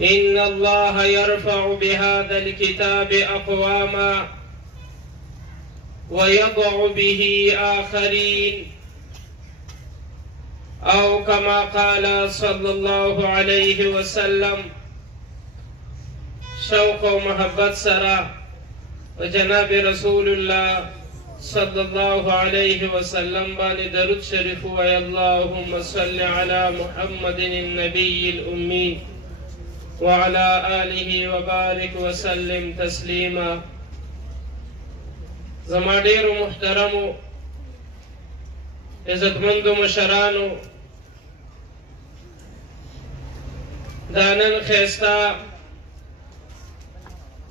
إن الله يرفع بهذا الكتاب أقواما ويضع به آخرين أو كما قال صلى الله عليه وسلم. شوق و محبت سرا وجناب رسول الله صلى الله عليه وسلم بان درود شريف ويا اللهم صل على محمد النبي الأمي وعلى آله وبارك وسلم تسليما. زما ډیرو محترمو عزتمندو مشرانو، دا نن ښایسته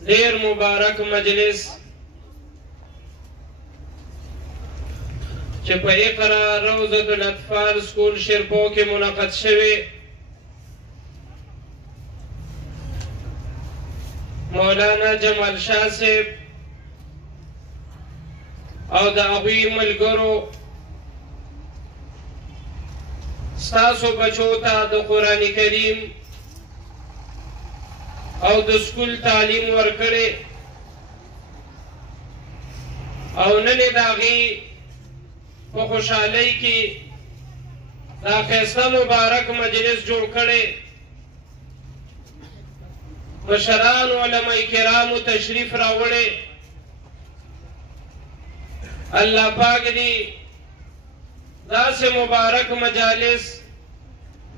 ډیر مبارک مجلس چې په اقرا روضة الاطفال سکول شیرپو کې منعقد شوی، مولانا جمال شاه صاحب او د هغوی ملګرو ستاسو بچو ته د قرآن کریم او د سکول تعلیم ورکړی او نن یې د هغې په خوشحالۍ کې دا ښایسته مبارک مجلس جوړ کړی. مشران علماء کرامو تشریف راوړی. الله پاک دې داسې مبارک مجالس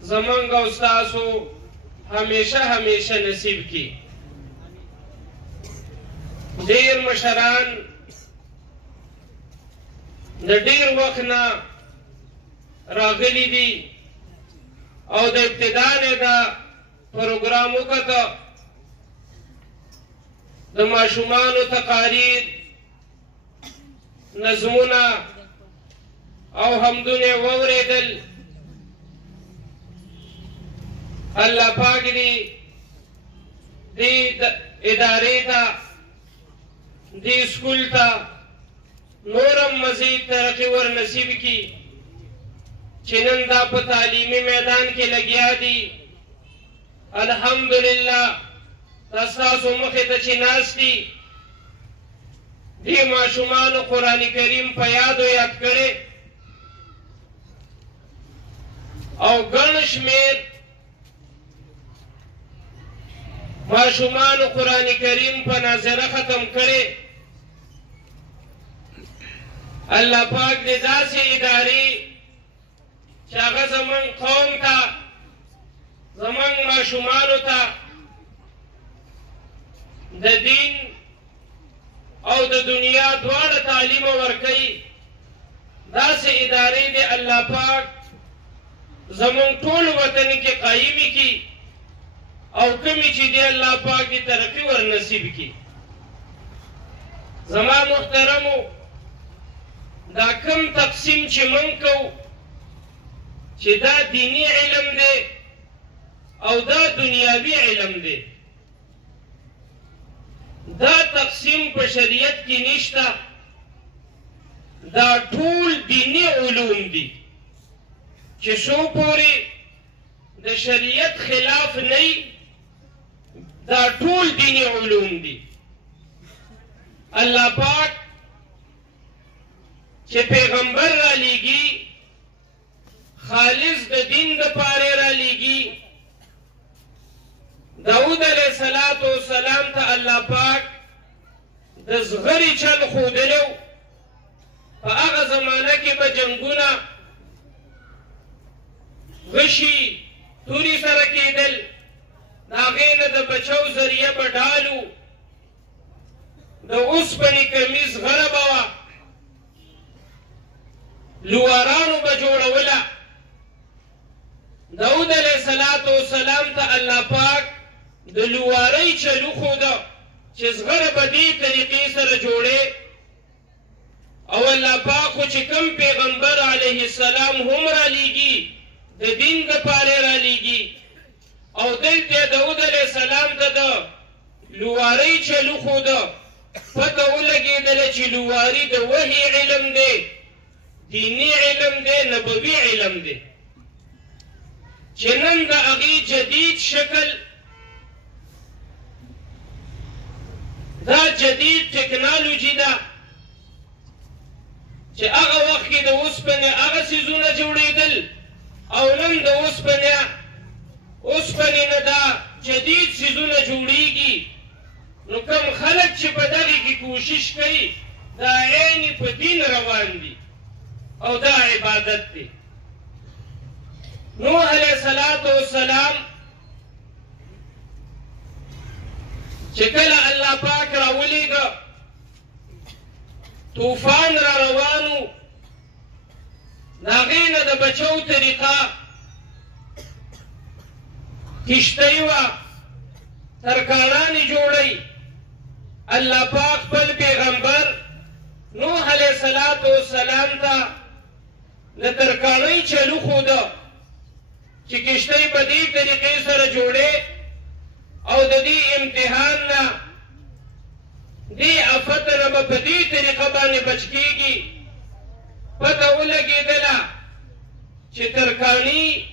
زمونږ او ستاسو همیشه همیشه نصیب کی. ډیر مشران د ډیر وخت نه راغلي دي او د ابتدا نه دا پروګرام وکړه، د ماشومانو تقاریر، نظمونه او حمدونه واورېدل. الله پاک دې ادارې ته دې سکول ته نورم مزید ترقی ور نصیب کی چې نن دا په تعلیمي میدان کې لګیا دي. الحمدلله تاسو مخې ته چې ناست دي دې ماشومانو قرآن کریم په یادو یاد کړی او ګڼ شمېر ماشومانو قرآن کریم په ناظره ختم کړی. الله پاک دې داسې ادارې چې هغه زموږ قوم ته زموږ ماشومانو ته د دین او د دنیا دواړه تعلیم ورکوي. داسې ادارې دې الله پاک زموږ ټول وطن کې قایمې کړي او کمی چې دې الله پاک دې ترقی ور نصیب کړي. زما محترمو، دا کم تقسیم چې موږ کوو چې دا دینی علم دی او دا دنیاوی علم دی، دا تقسیم په شریعت کې نشته. دا ټول دینی علوم دي چې څو پورې د شریعت خلاف نه، دا ټول دینی علوم دي. الله پاک چې پیغمبر را لیږي خالص د دین دپاره را لیږي. داود علیه السلام ته الله پاک د زغرې چل ښودلو. په هغه زمانه کې به جنګونه غشي تورې سره کېدل، د هغې نه د بچو ذریعه به ډالو، د اوسپنې کمیز غره به وه، لوارانو به جوړوله. داود علیه السلام ته الله پاک د لوارۍ چلو ښوده چې زغره به دې طریقې سره جوړې. او الله پاک خو چې کوم پیغمبر علیه السلام هم را لیږي د دین دپاره را لیږي او دلته داود علیه السلام ته د لوارۍ چلو ښوده. پته ولګېدله چې لواري د وحي علم دی، دینی علم دی، نبوي علم دی، چې نن د هغې جدید شکل دا جدید ټکنالوژي ده چې هغه وخت کې د اوسپنې هغه څیزونه جوړېدل او نن د اوسپنې نه دا جدید څیزونه جوړېږي. نو کوم خلک چې په دغې کې کوشش کوي دا عین په دین روان دي او دا عبادت دی. نوح علیه السلام چې کله الله پاک راولېږه طوفان را روانو د هغې نه د بچو طریقه کشتۍ وه ترکاڼانې جوړی. الله پاک خپل پیغمبر نوح علیه السلام ته د ترکاڼۍ چلو ښوده چې کشتۍ په دې طریقې سره جوړې او د دې امتحان نه دې افت نه به په دې طریقه باندې بچ کېږي. پته ولګېدله چې ترکاڼي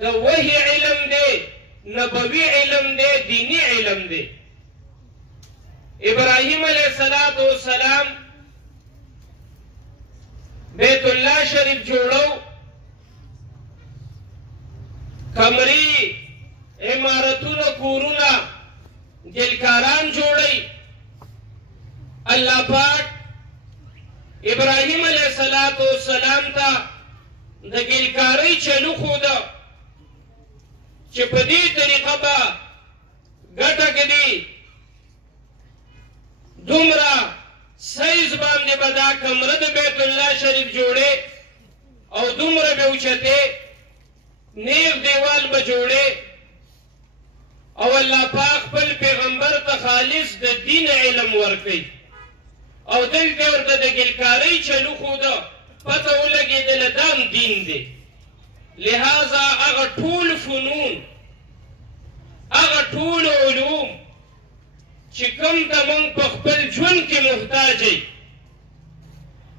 د وحي علم دی، نبوي علم دی، دینی علم دی. ابراهیم علیه السلام بیت الله شریف جوړو، کمرې عمارتونه کورونه ګلکاران جوړی. الله پاک ابراهیم علیه السلام ته د ګلکارۍ چلو ښوده چې په دې طریقه به ګټه کړي. دومره سایز باندې به دا کمره د بیت الله شریف جوړې او دومره به اوچتې نیغ دیوال به جوړې او الله پاک خپل پیغمبر ته خالص د دین علم ورکوي او دلته ورته د ګلکارۍ چلو ښوده. پته ولګېدله دا هم دین دی. لہذا هغه ټول فنون، هغه ټول علوم چې کوم ته موږ په خپل ژوند کې محتاج یو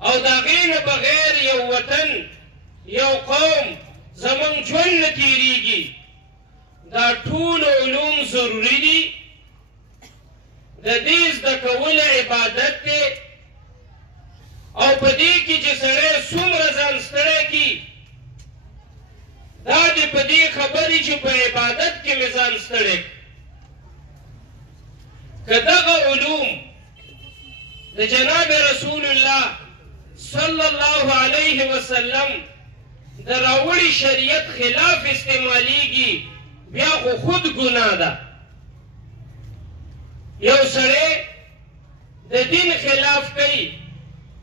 او د هغې نه بغیر یو وطن یو قوم زموږ ژوند نه تېرېږي، دا ټول علوم ضروري دي. د دې زده کول عبادت دی او په دې کې چې سړی څومره ځان ستړی کړي دا دې په دې خبرې چې په عبادت کې مې ځان ستړی کړي. که دغه علوم د جناب رسول الله صلی الله علیه وسلم د راوړي شریعت خلاف استعمالیږي بیا خو خود ګناه ده. یو سړی د دین خلاف کوي،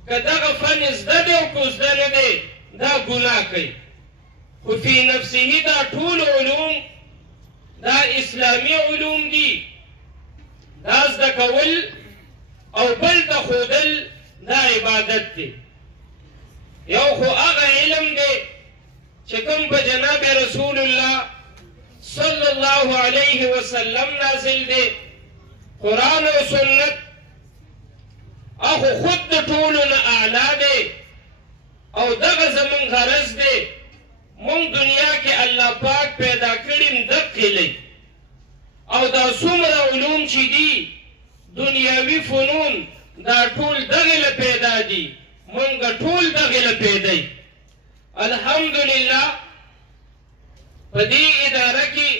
که دغه فن زده دی او که زده نه دی دا ګناه کوي. خو فی نفسه دا ټول علوم دا اسلامي علوم دي، دا زده کول او بل ته ښودل دا عبادت دی. یو خو هغه علم دی چې کوم په جناب رسول الله صلی الله علیه وسلم نازل دی، قرآن او سنت اخو خود د ټولو نه اعلی دی او دغه زمون غرض دی. مونږ دنیا کې الله پاک پیدا کړي دقې لئ او دا څومره علوم چې دي دنیاوي فنون دا ټول دغې له پیدا دي، مونږ ټول دغې له پیدا یو. الحمدلله په دې اداره کې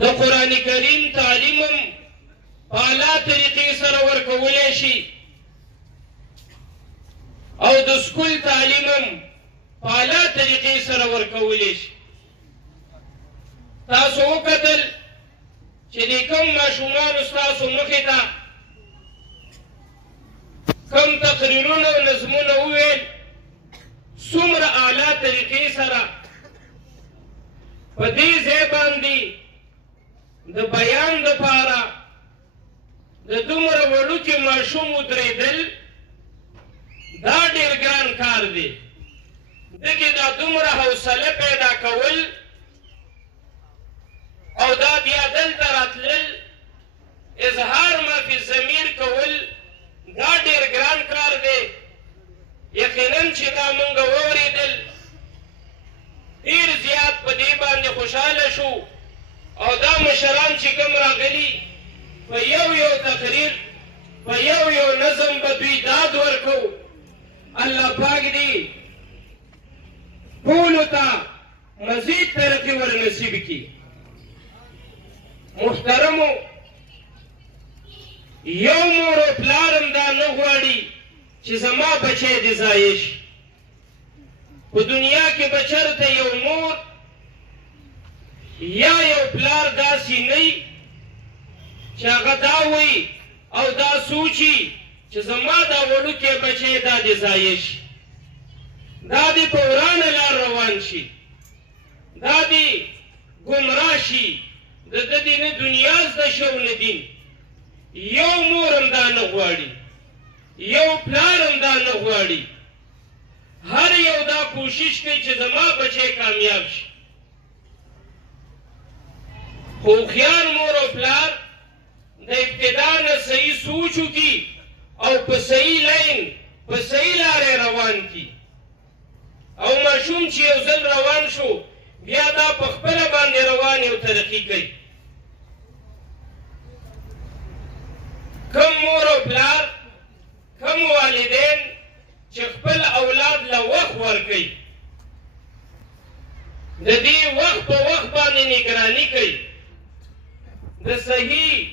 د قرآن کریم تعلیم هم په اعلی طریقې سره ورکولی شي او د سکول تعلیم هم په اعلی طریقې سره ورکولی شي. تاسو وکتل چې د کوم ماشومانو ستاسو مخې ته کوم تقریرونه او نظمونه وویل، څومره اعلی طریقې سره په دې ځای باندې د بیان دپاره د دومره وړوکي ماشوم ودرېدل دا ډېر ګران کار دی. دغې دا دومره حوصله پیدا کول او دا بیا دلته راتلل اظهار ما فی ضمیر کول دا ډېر ګران کار دی. یقینا چې دا مونږ واورېدل ډېر زیات په دې باندې خوشحاله شو او دا مشران چې کوم راغلي په یو تقریر په یو نظم به دوی داد ورکو. الله پاک دې ټولو ته مزید ترقي ور نصیب کړي. محترمو، یو مور او پلار هم دا نه غواړي چې زما بچی دې ضایع شي. په دنیا کې به چېرته یو مور یا یو پلار داسې نه وي چې هغه دا وایي او دا سوچي چې زما دا وړوکی بچی دا دې ضایع شي، دا دې په ورانه لار روان شي، دا دې ګمراه شي، د ده دې نه دنیا زده شو نه دین. یو مور هم دا نه غواړي، یو پلار هم دا نه غواړي. هر یو دا کوشش کوي چې زما بچی کامیاب شي. خو هوښیار مور او پلار د ابتدا نه صحیح سوچ وکړي او په صحیح لین په صحیح لارې روان کړي. او ماشوم چې یو ځل روان شو بیا دا په خپله باندې روان او ترقي کوي. کم مور او پلار، کم والدین چې خپل اولاد له وخت ورکوي، د دې وخت په وخت باندې نگراني کوي، د صحیح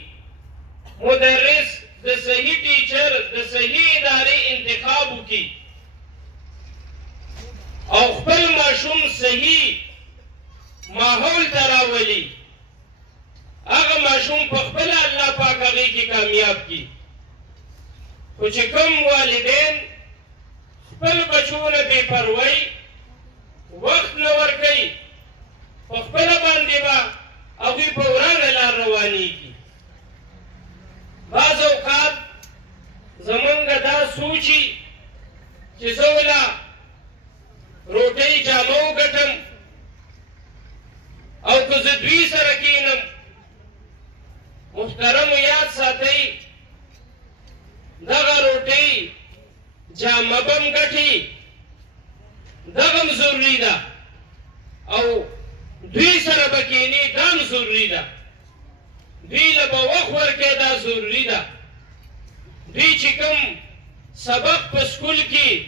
مدرس، د صحیح ټیچر، د صحیح ادارې انتخاب وکړي او خپل ماشوم صحیح ماحول ته راولي، هغه ماشوم په خپله الله پاک هغې کې کامیاب کړي. خو چې کوم والدین خپل بچو نه بې پروایي وخت نه ورکوي، په خپله باندې به هغوی په ورانه لار روانېږي. بعض اوقات زمونږ دا سوچي چې زه وله روټۍ جامه وګټم او که زه دوی سره کښېنم. محترمو، یاد ساتئ دغه روټۍ جامه به هم ګټي، دغه هم ضروري ده، او دوی سره به کښېني دا هم ضروري ده. دوی له به وخت ورکوي دا ضروري ده. دوی چې کوم سبق په سکول کې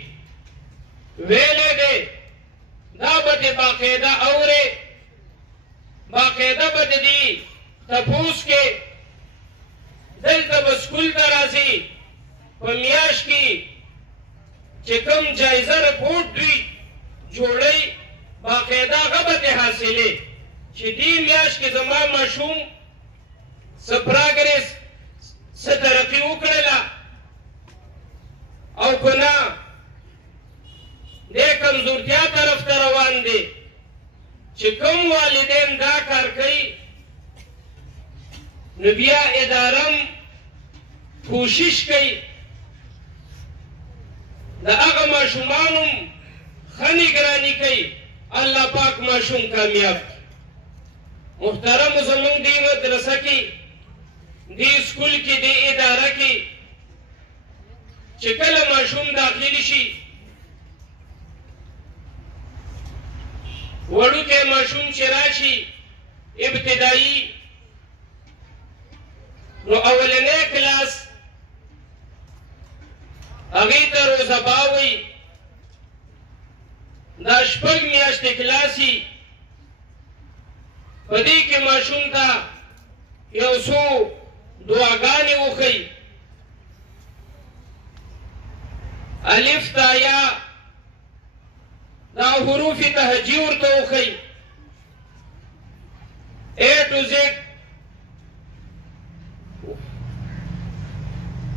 ویلی دی دا به دې باقاعده اورې، باقاعده به د دې تپوس کې دلته به سکول ته راځي. په میاشت کې چې کوم جایزه رپورټ دوی جوړوي باقاعده هغه به دې حاصلې چې دې میاشت کې زما ماشوم څه پراګرس، څه ترقي وکړله او که نه دې کمزورتیا طرف ته روان دی. چې کوم والدین دا کار کوي نو بیا اداره کوشش کوي د هغه ماشومانو ښه نګراني کوي، الله پاک ماشوم کامیاب کړي. محترمو، زمونږ دې مدرسه کې، دې سکول کې، دې اداره کې چې کله ماشوم داخلي شي، وړوکی ماشوم چې راشي ابتدایي، نو اولنی کلاس هغې ته روزبا وایي. دا 6 میاشتې کلاس وي، په دې کې ماشوم ته یو څو دعاګانې وښیي، الف تا یا دا حروف تهجی ورته وښیي، A to Z،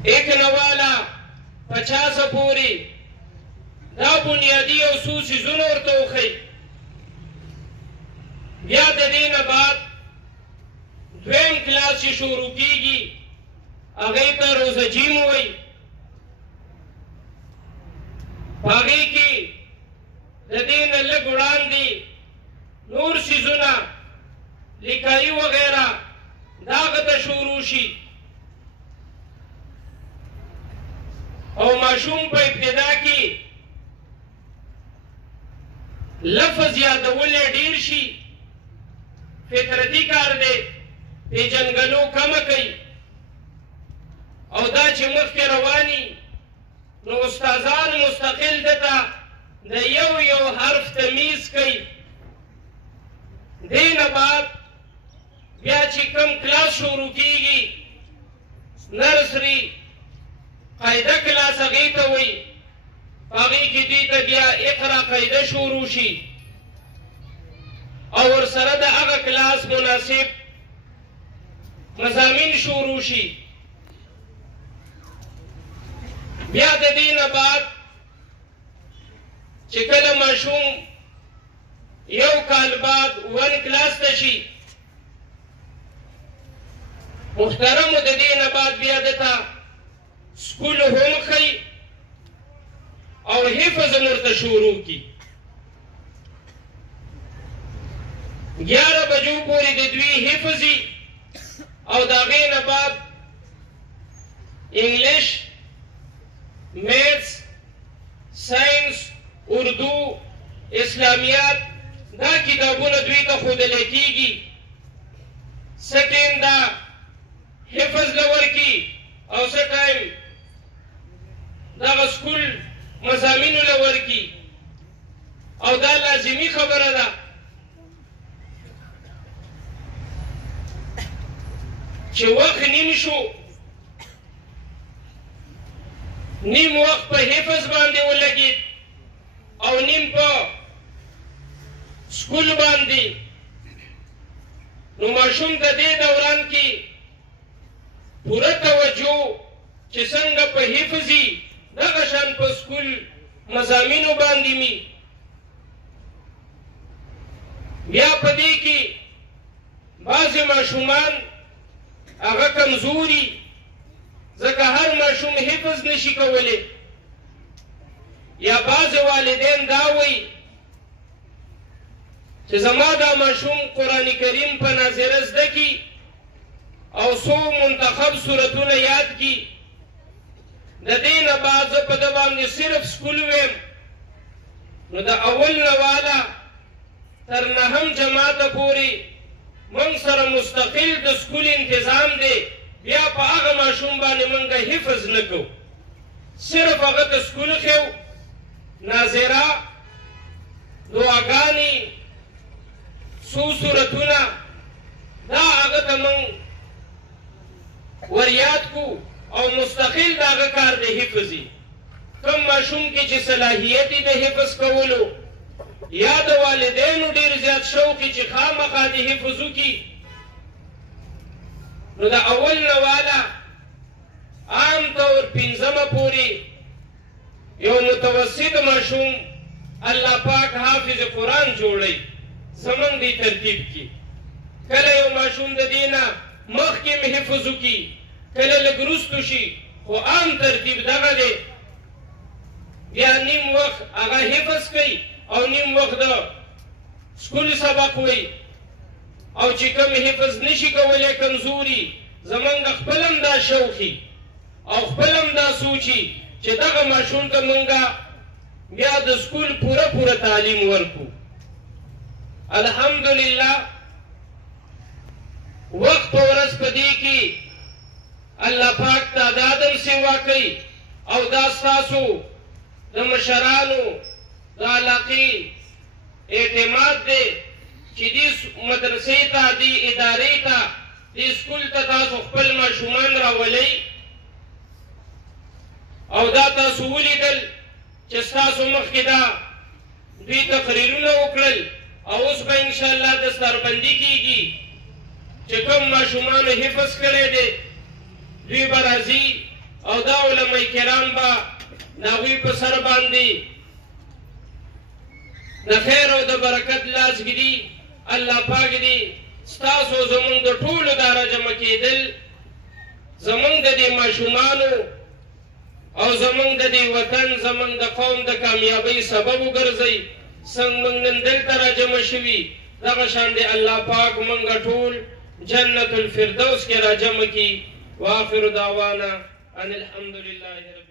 ایک نوالا 50 پورې دا بنیادي او څو څیزونه ورته وښیي. بیا د دې نه بعد دویم کلاس چې شروع کېږي هغې ته روزه جیم وایي. په هغې کې د دې نه لږ وړاندې نور څیزونه لیکایي وغیره دا هغه ته شروع شي. او ماشوم په ابتدا کې لفظ یادولی ډېر شي فطرتي کار دی پیژنګلو کمه کوي او دا چې مخکې رواني نو استادان مستقل دته د یو حرف تمیز کوي دې نه بعد بیا چې کوم کلاس شروع کیږي نرسري قاعده کلاس هغې ته وایي هغې کې دوی ته بیا اقرا قاعده شروع شي او ورسره د هغه کلاس مناسب مضامین شروع شي بیا د دې نه بعد چې کله ماشوم یو کال بعد ون کلاس ته شي محترمو د دې نه بعد بیا دته سکول هم ښي او حفظ ورته شروع کی 11 بجو پورې د دوی حفظي او د هغې نه بعد انګلیش میتھس ساینس اردو اسلامیات دا کتابونه دوی ته ښودلی کېږي څه ټایم دا حفظ له ورکي او څه ټایم دغه سکول مضامینو له ورکي او دا لازمي خبره ده چې وخت نیم شو نیم وخت په حفظ باندې ولګید او نیم په سکول باندې نو ماشوم د دې دوران کې پوره توجه چې څنګه په حفظي دغه شان په سکول مضامینو باندې می بیا په دې کې بعضې ماشومان هغه کمزوري ځکه هر ماشوم حفظ نشي کولی یا بعضې والدین دا وایي چې زما دا ماشوم قرآن کریم په ناظره زده کي او څو منتخب صورتونه یاد کی د دې نه بعد زه په ده باندې صرف سکول ویم نو د اول نه واله تر نهم جماعته پورې موږ سره مستقل د سکول انتظام دی بیا په هغه ماشوم باندې موږ حفظ نه کوو صرف هغه ته سکول ښیو ناظره دعاګانې څو صورتونه دا هغه ته موږ وریاد کو او مستقل د هغه کار د حفظي کوم ماشوم کې چې صلاحیت د حفظ کولو یا د والدینو ډېر زیات شوق چې خامخا د حفظ وکړي نو د اول نه واله عام طور پنځمه پورې یو متوسط ماشوم الله پاک حافظ قرآن جوړوي زمونږ دې ترتیب کې کله یو ماشوم د دې نه مخکې م حفظ وکړي کله لږ وروستو شي خو عام ترتیب دغه دی بیا نیم وخت هغه حفظ کوي او نیم وخت د سکول سبق وایي او چې کوم حفظ نشي کولی کمزوري زمونږ خپل هم دا شوقي او خپل هم دا سوچي چې دغه ماشوم ته مونږ بیا د سکول پوره تعلیم ورکو الحمدلله وخت په ورځ په دې کې الله پاک تعداد هم سیوا کوي او دا ستاسو د مشرانو د علاقې اعتماد دی چې دې مدرسې ته دې ادارې ته دې سکول ته تاسو خپل ماشومان راولئ او دا تاسو ولیدل چې ستاسو مخکې دا دوی تقریرونه وکړل او اوس به انشاءالله دستاربندي کېږي چې کوم ماشومانو حفظ کړی دی دوی به راځي او دا علما کرام به د هغوی په سر باندې د خیر او د برکت لاس ږدي الله پاک دې ستاسو زمونږ د ټولو دا راجمع کېدل زمونږ د دې ماشومانو او زمونږ د دې وطن زمونږ د قوم د کامیابۍ سبب وګرځئ څنګه موږ نن دلته راجمع شوي دغه شان دې الله پاک موږ ټول جنت الفردوس کې راجمع کړي واخر دعوانا ان الحمد لله رب